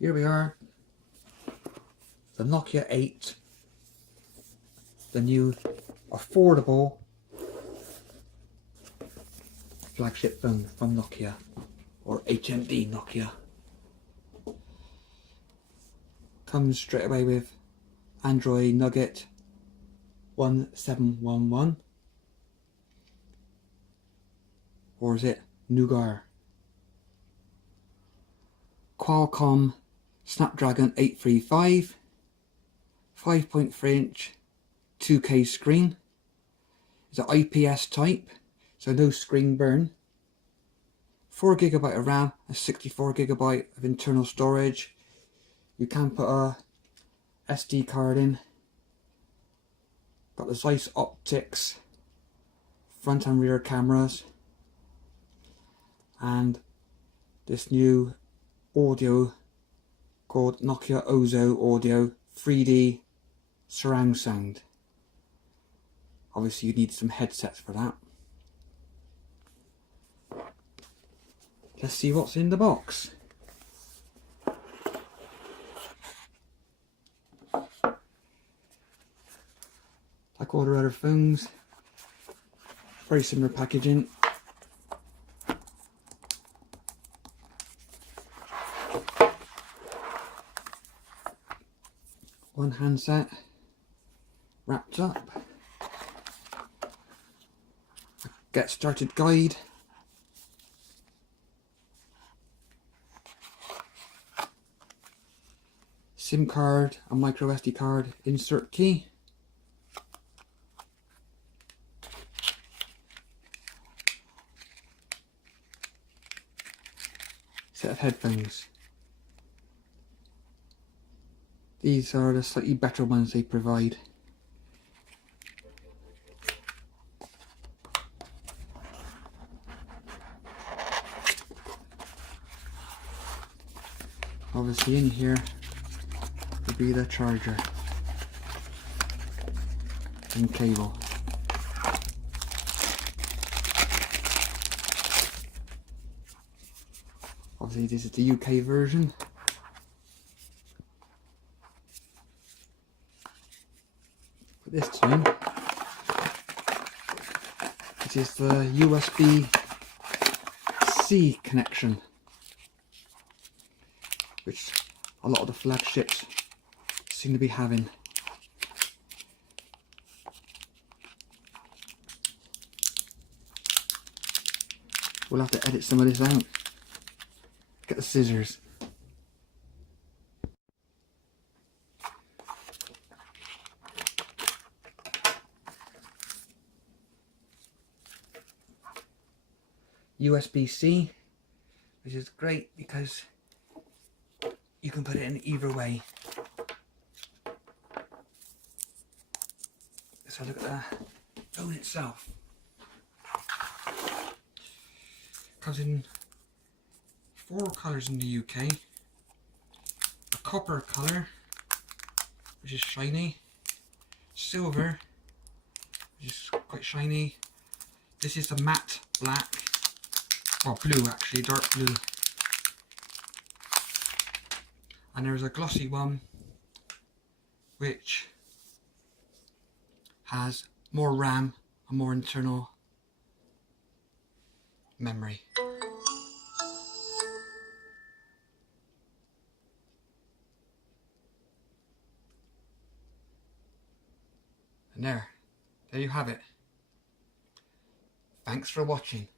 Here we are, the Nokia 8, the new affordable flagship phone from Nokia, or HMD Nokia. Comes straight away with Android Nugget 1711, or is it Nougat? Qualcomm Snapdragon 835, 5.3 inch 2K screen. It's an IPS type, so no screen burn. 4GB of RAM and 64GB of internal storage. You can put a SD card in. Got the Zeiss optics, front and rear cameras, and this new audio called Nokia Ozo Audio 3D surround sound. Obviously you need some headsets for that. Let's see what's in the box. Like all the other phones, very similar packaging. One handset wrapped up. A get started guide. SIM card and micro SD card insert key. Set of headphones. These are the slightly better ones they provide. Obviously in here would be the charger and cable. Obviously this is the UK version. But this time, this is the USB-C connection, which a lot of the flagships seem to be having. We'll have to edit some of this out. Get the scissors. USB-C, which is great because you can put it in either way. So look at the phone itself. Comes in 4 colours in the UK. A copper colour, which is shiny. Silver, which is quite shiny. This is the matte black. Well, blue actually, dark blue. And there's a glossy one which has more RAM and more internal memory. And there you have it. Thanks for watching.